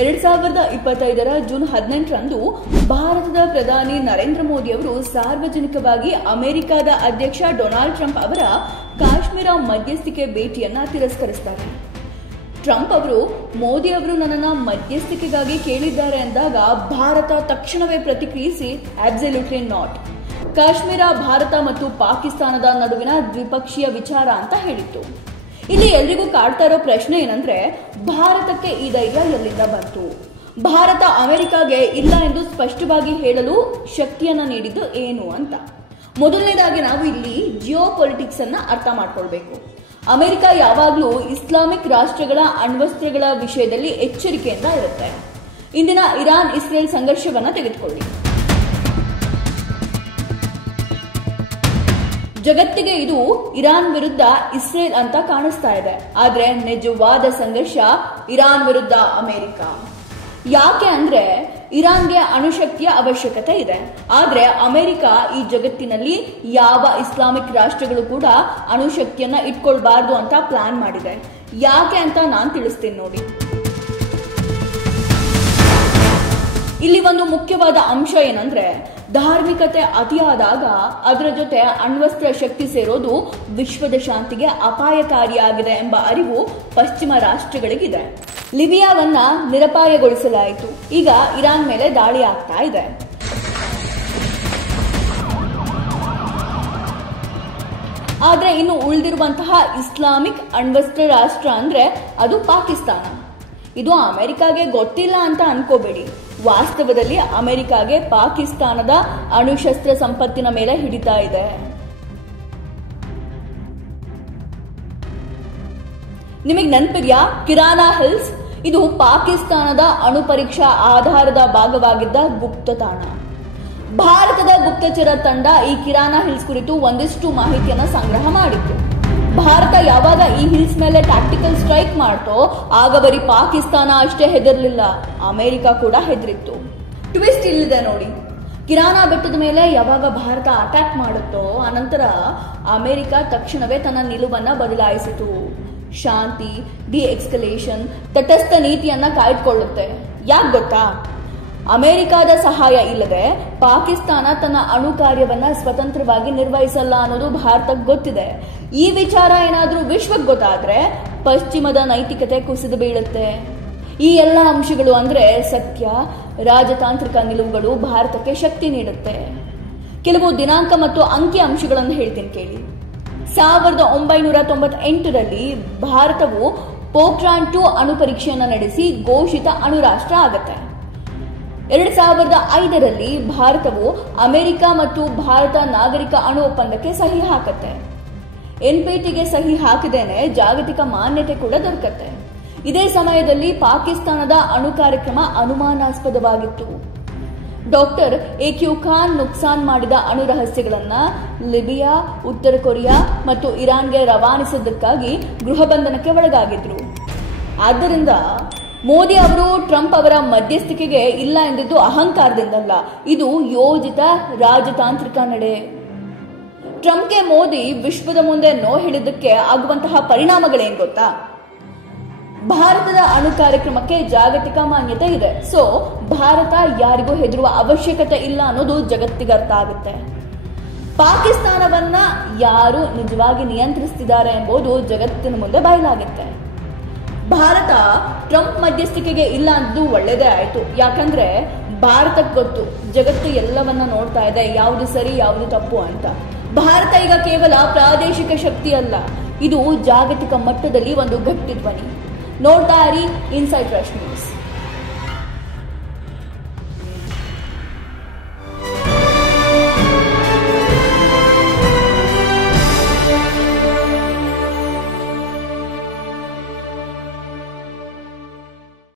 2025 June 18ರಂದು ಭಾರತದ ಪ್ರಧಾನಿ ನರೇಂದ್ರ ಮೋದಿ ಅವರು ಸಾರ್ವಜನಿಕವಾಗಿ ಅಮೆರಿಕದ ಅಧ್ಯಕ್ಷ ಡೊನಾಲ್ಡ್ ಟ್ರಂಪ್ ಅವರ ಕಾಶ್ಮೀರ ಮಧ್ಯಸ್ಥಿಕೆ ಭೇಟಿಯನ್ನ ತಿರಸ್ಕರಿಸುತ್ತಾರೆ. ಟ್ರಂಪ್ ಅವರು ಮೋದಿ ಅವರು ನನ್ನನ್ನು ಮಧ್ಯಸ್ಥಿಕೆಗಾಗಿ ಕೇಳಿದ್ದಾರೆ ಎಂದಾಗ ಭಾರತ ತಕ್ಷಣವೇ ಪ್ರತಿಕ್ರಿಯಿಸಿ ಅಬ್ಸಲ್ಯೂಟ್ಲಿ ನಾಟ್, ಕಾಶ್ಮೀರ ಭಾರತ ಮತ್ತು ಪಾಕಿಸ್ತಾನದ ನಡುವಿನ ದ್ವಿಪಕ್ಷೀಯ ವಿಚಾರ ಅಂತ ಹೇಳಿತ್ತು. ಇಲ್ಲಿ ಎಲ್ರಿಗೂ ಕಾಡ್ತಾ ಇರೋ ಪ್ರಶ್ನೆ ಏನಂದ್ರೆ, ಭಾರತಕ್ಕೆ ಈ ಧೈರ್ಯ ಎಲ್ಲಿಂದ ಬಂತು? ಭಾರತ ಅಮೆರಿಕಾಗೆ ಇಲ್ಲ ಎಂದು ಸ್ಪಷ್ಟವಾಗಿ ಹೇಳಲು ಶಕ್ತಿಯನ್ನ ನೀಡಿದ್ದು ಏನು ಅಂತ. ಮೊದಲನೇದಾಗಿ ನಾವು ಇಲ್ಲಿ ಜಿಯೋ ಪೊಲಿಟಿಕ್ಸ್ ಅನ್ನ ಅರ್ಥ ಮಾಡ್ಕೊಳ್ಬೇಕು. ಅಮೆರಿಕ ಯಾವಾಗಲೂ ಇಸ್ಲಾಮಿಕ್ ರಾಷ್ಟ್ರಗಳ ಅಣ್ವಸ್ತ್ರಗಳ ವಿಷಯದಲ್ಲಿ ಎಚ್ಚರಿಕೆಯಿಂದ ಇರುತ್ತೆ. ಇಂದಿನ ಇರಾನ್ ಇಸ್ರೇಲ್ ಸಂಘರ್ಷವನ್ನ ತೆಗೆದುಕೊಳ್ಳಿ. ಜಗತ್ತಿಗೆ ಇದು ಇರಾನ್ ವಿರುದ್ಧ ಇಸ್ರೇಲ್ ಅಂತ ಕಾಣಿಸ್ತಾ ಇದೆ, ಆದ್ರೆ ನಿಜವಾದ ಸಂಘರ್ಷ ಇರಾನ್ ವಿರುದ್ಧ ಅಮೆರಿಕ. ಯಾಕೆ ಅಂದ್ರೆ ಇರಾನ್ಗೆ ಅಣುಶಕ್ತಿಯ ಅವಶ್ಯಕತೆ ಇದೆ, ಆದ್ರೆ ಅಮೆರಿಕ ಈ ಜಗತ್ತಿನಲ್ಲಿ ಯಾವ ಇಸ್ಲಾಮಿಕ್ ರಾಷ್ಟ್ರಗಳು ಕೂಡ ಅಣುಶಕ್ತಿಯನ್ನ ಇಟ್ಕೊಳ್ಬಾರ್ದು ಅಂತ ಪ್ಲಾನ್ ಮಾಡಿದೆ. ಯಾಕೆ ಅಂತ ನಾನ್ ತಿಳಿಸ್ತೀನಿ ನೋಡಿ. ಇಲ್ಲಿ ಒಂದು ಮುಖ್ಯವಾದ ಅಂಶ ಏನಂದ್ರೆ, ಧಾರ್ಮಿಕತೆ ಅತಿಯಾದಾಗ ಅದರ ಜೊತೆ ಅಣ್ವಸ್ತ್ರ ಶಕ್ತಿ ಸೇರೋದು ವಿಶ್ವದ ಶಾಂತಿಗೆ ಅಪಾಯಕಾರಿಯಾಗಿದೆ ಎಂಬ ಅರಿವು ಪಶ್ಚಿಮ ರಾಷ್ಟ್ರಗಳಿಗಿದೆ. ಲಿಬಿಯಾವನ್ನ ನಿರಪಾಯಗೊಳಿಸಲಾಯಿತು, ಈಗ ಇರಾನ್ ಮೇಲೆ ದಾಳಿ ಆಗ್ತಾ ಇದೆ. ಆದ್ರೆ ಇನ್ನು ಉಳಿದಿರುವಂತಹ ಇಸ್ಲಾಮಿಕ್ ಅಣ್ವಸ್ತ್ರ ರಾಷ್ಟ್ರ ಅಂದ್ರೆ ಅದು ಪಾಕಿಸ್ತಾನ. ಇದು ಅಮೆರಿಕಾಗೆ ಗೊತ್ತಿಲ್ಲ ಅಂತ ಅನ್ಕೋಬೇಡಿ. ವಾಸ್ತವದಲ್ಲಿ ಅಮೆರಿಕಾಗೆ ಪಾಕಿಸ್ತಾನದ ಅಣುಶಸ್ತ್ರ ಸಂಪತ್ತಿನ ಮೇಲೆ ಹಿಡಿತಾ ಇದೆ. ನಿಮಗೆ ನೆನಪಿದ್ಯಾ ಕಿರಾನಾ ಹಿಲ್ಸ್? ಇದು ಪಾಕಿಸ್ತಾನದ ಅಣು ಪರೀಕ್ಷಾ ಆಧಾರದ ಭಾಗವಾಗಿದ್ದ ಗುಪ್ತ ತಾಣ. ಭಾರತದ ಗುಪ್ತಚರ ತಂಡ ಈ ಕಿರಾನಾ ಹಿಲ್ಸ್ ಕುರಿತು ಒಂದಿಷ್ಟು ಮಾಹಿತಿಯನ್ನ ಸಂಗ್ರಹ ಮಾಡಿತ್ತು. ಭಾರತ ಯಾವಾಗ ಈ ಹಿಲ್ಸ್ ಮೇಲೆ ಟ್ಯಾಕ್ಟಿಕಲ್ ಸ್ಟ್ರೈಕ್ ಮಾಡ್ತೋ ಆಗ ಬರೀ ಪಾಕಿಸ್ತಾನ ಅಷ್ಟೇ ಹೆದರ್ಲಿಲ್ಲ, ಅಮೆರಿಕ ಕೂಡ ಹೆದರಿತ್ತು. ಟ್ವಿಸ್ಟ್ ಇಲ್ಲಿದೆ ನೋಡಿ. ಕಿರಾನಾ ಬೆಟ್ಟದ ಮೇಲೆ ಯಾವಾಗ ಭಾರತ ಅಟ್ಯಾಕ್ ಮಾಡುತ್ತೋ ಅನಂತರ ಅಮೆರಿಕ ತಕ್ಷಣವೇ ತನ್ನ ನಿಲುವನ್ನ ಬದಲಾಯಿಸಿತು. ಶಾಂತಿ, ಡಿ ಎಕ್ಸ್ಕಲೇಷನ್, ತಟಸ್ಥ ನೀತಿಯನ್ನ ಕಾಯ್ದುಕೊಳ್ಳುತ್ತೆ. ಯಾಕೆ ಗೊತ್ತಾ? ಅಮೆರಿಕದ ಸಹಾಯ ಇಲ್ಲದೆ ಪಾಕಿಸ್ತಾನ ತನ್ನ ಅಣು ಕಾರ್ಯವನ್ನ ಸ್ವತಂತ್ರವಾಗಿ ನಿರ್ವಹಿಸಲ್ಲ ಅನ್ನೋದು ಭಾರತಕ್ಕೆ ಗೊತ್ತಿದೆ. ಈ ವಿಚಾರ ಏನಾದ್ರೂ ವಿಶ್ವಕ್ಕೆ ಗೊತ್ತಾದ್ರೆ ಪಶ್ಚಿಮದ ನೈತಿಕತೆ ಕುಸಿದು ಬೀಳುತ್ತೆ. ಈ ಎಲ್ಲ ಅಂಶಗಳು ಅಂದ್ರೆ ಸತ್ಯ, ರಾಜತಾಂತ್ರಿಕ ನಿಲುವುಗಳು ಭಾರತಕ್ಕೆ ಶಕ್ತಿ ನೀಡುತ್ತೆ. ಕೆಲವು ದಿನಾಂಕ ಮತ್ತು ಅಂಕಿ ಅಂಶಗಳನ್ನು ಹೇಳ್ತೀನಿ ಕೇಳಿ. 1998ರಲ್ಲಿ ಭಾರತವು ಪೋಖ್ರಾನ್ 2 ಅಣು ಪರೀಕ್ಷೆಯನ್ನು ನಡೆಸಿ ಘೋಷಿತ ಅಣು ರಾಷ್ಟ್ರ ಆಗುತ್ತೆ. 2005ರಲ್ಲಿ ಭಾರತವು ಅಮೆರಿಕ ಮತ್ತು ಭಾರತ ನಾಗರಿಕ ಅಣು ಒಪ್ಪಂದಕ್ಕೆ ಸಹಿ ಹಾಕುತ್ತೆ. NPTಗೆ ಸಹಿ ಹಾಕಿದೇನೆ ಜಾಗತಿಕ ಮಾನ್ಯತೆ ಕೂಡ ದೊರಕತ್ತೆ. ಇದೇ ಸಮಯದಲ್ಲಿ ಪಾಕಿಸ್ತಾನದ ಅಣು ಕಾರ್ಯಕ್ರಮ ಅನುಮಾನಾಸ್ಪದವಾಗಿತ್ತು. ಡಾಕ್ಟರ್ AQ ಖಾನ್ ನುಕ್ಸಾನ್ ಮಾಡಿದ ಅಣು ರಹಸ್ಯಗಳನ್ನ ಲಿಬಿಯಾ, ಉತ್ತರ ಕೊರಿಯಾ ಮತ್ತು ಇರಾನ್ಗೆ ರವಾನಿಸಿದ್ದಕ್ಕಾಗಿ ಗೃಹ ಬಂಧನಕ್ಕೆ ಒಳಗಾಗಿದ್ರು. ಆದ್ದರಿಂದ ಮೋದಿ ಅವರು ಟ್ರಂಪ್ ಅವರ ಮಧ್ಯಸ್ಥಿಕೆಗೆ ಇಲ್ಲ ಎಂದಿದ್ದು ಅಹಂಕಾರದಿಂದಲ್ಲ, ಇದು ಯೋಜಿತ ರಾಜತಾಂತ್ರಿಕ ನಡೆ. ಟ್ರಂಪ್ಗೆ ಮೋದಿ ವಿಶ್ವದ ಮುಂದೆ ನೋ ಹೇಳಿದ್ದಕ್ಕೆ ಆಗುವಂತಹ ಪರಿಣಾಮಗಳೇನು ಗೊತ್ತಾ? ಭಾರತದ ಅಣು ಕಾರ್ಯಕ್ರಮಕ್ಕೆ ಜಾಗತಿಕ ಮಾನ್ಯತೆ ಇದೆ. ಸೊ ಭಾರತ ಯಾರಿಗೂ ಹೆದರುವ ಅವಶ್ಯಕತೆ ಇಲ್ಲ ಅನ್ನೋದು ಜಗತ್ತಿಗೆ ಅರ್ಥ ಆಗುತ್ತೆ. ಪಾಕಿಸ್ತಾನವನ್ನ ಯಾರು ನಿಜವಾಗಿ ನಿಯಂತ್ರಿಸುತ್ತಿದ್ದಾರೆ ಎಂಬುದು ಜಗತ್ತಿನ ಮುಂದೆ ಬಯಲಾಗುತ್ತೆ. ಭಾರತ ಟ್ರಂಪ್ ಮಧ್ಯಸ್ಥಿಕೆಗೆ ಇಲ್ಲ ಅಂದು ಒಳ್ಳೇದೇ ಆಯ್ತು. ಯಾಕಂದ್ರೆ ಭಾರತಕ್ಕೆ ಗೊತ್ತು ಜಗತ್ತು ಎಲ್ಲವನ್ನ ನೋಡ್ತಾ ಇದೆ, ಯಾವುದು ಸರಿ ಯಾವುದು ತಪ್ಪು ಅಂತ. ಭಾರತ ಈಗ ಕೇವಲ ಪ್ರಾದೇಶಿಕ ಶಕ್ತಿ ಅಲ್ಲ, ಇದು ಜಾಗತಿಕ ಮಟ್ಟದಲ್ಲಿ ಒಂದು ಗಟ್ಟಿ ಧ್ವನಿ. ನೋಡ್ತಾ ಇರಿ ಇನ್ಸೈಡ್ ರಶ್ ನ್ಯೂಸ್.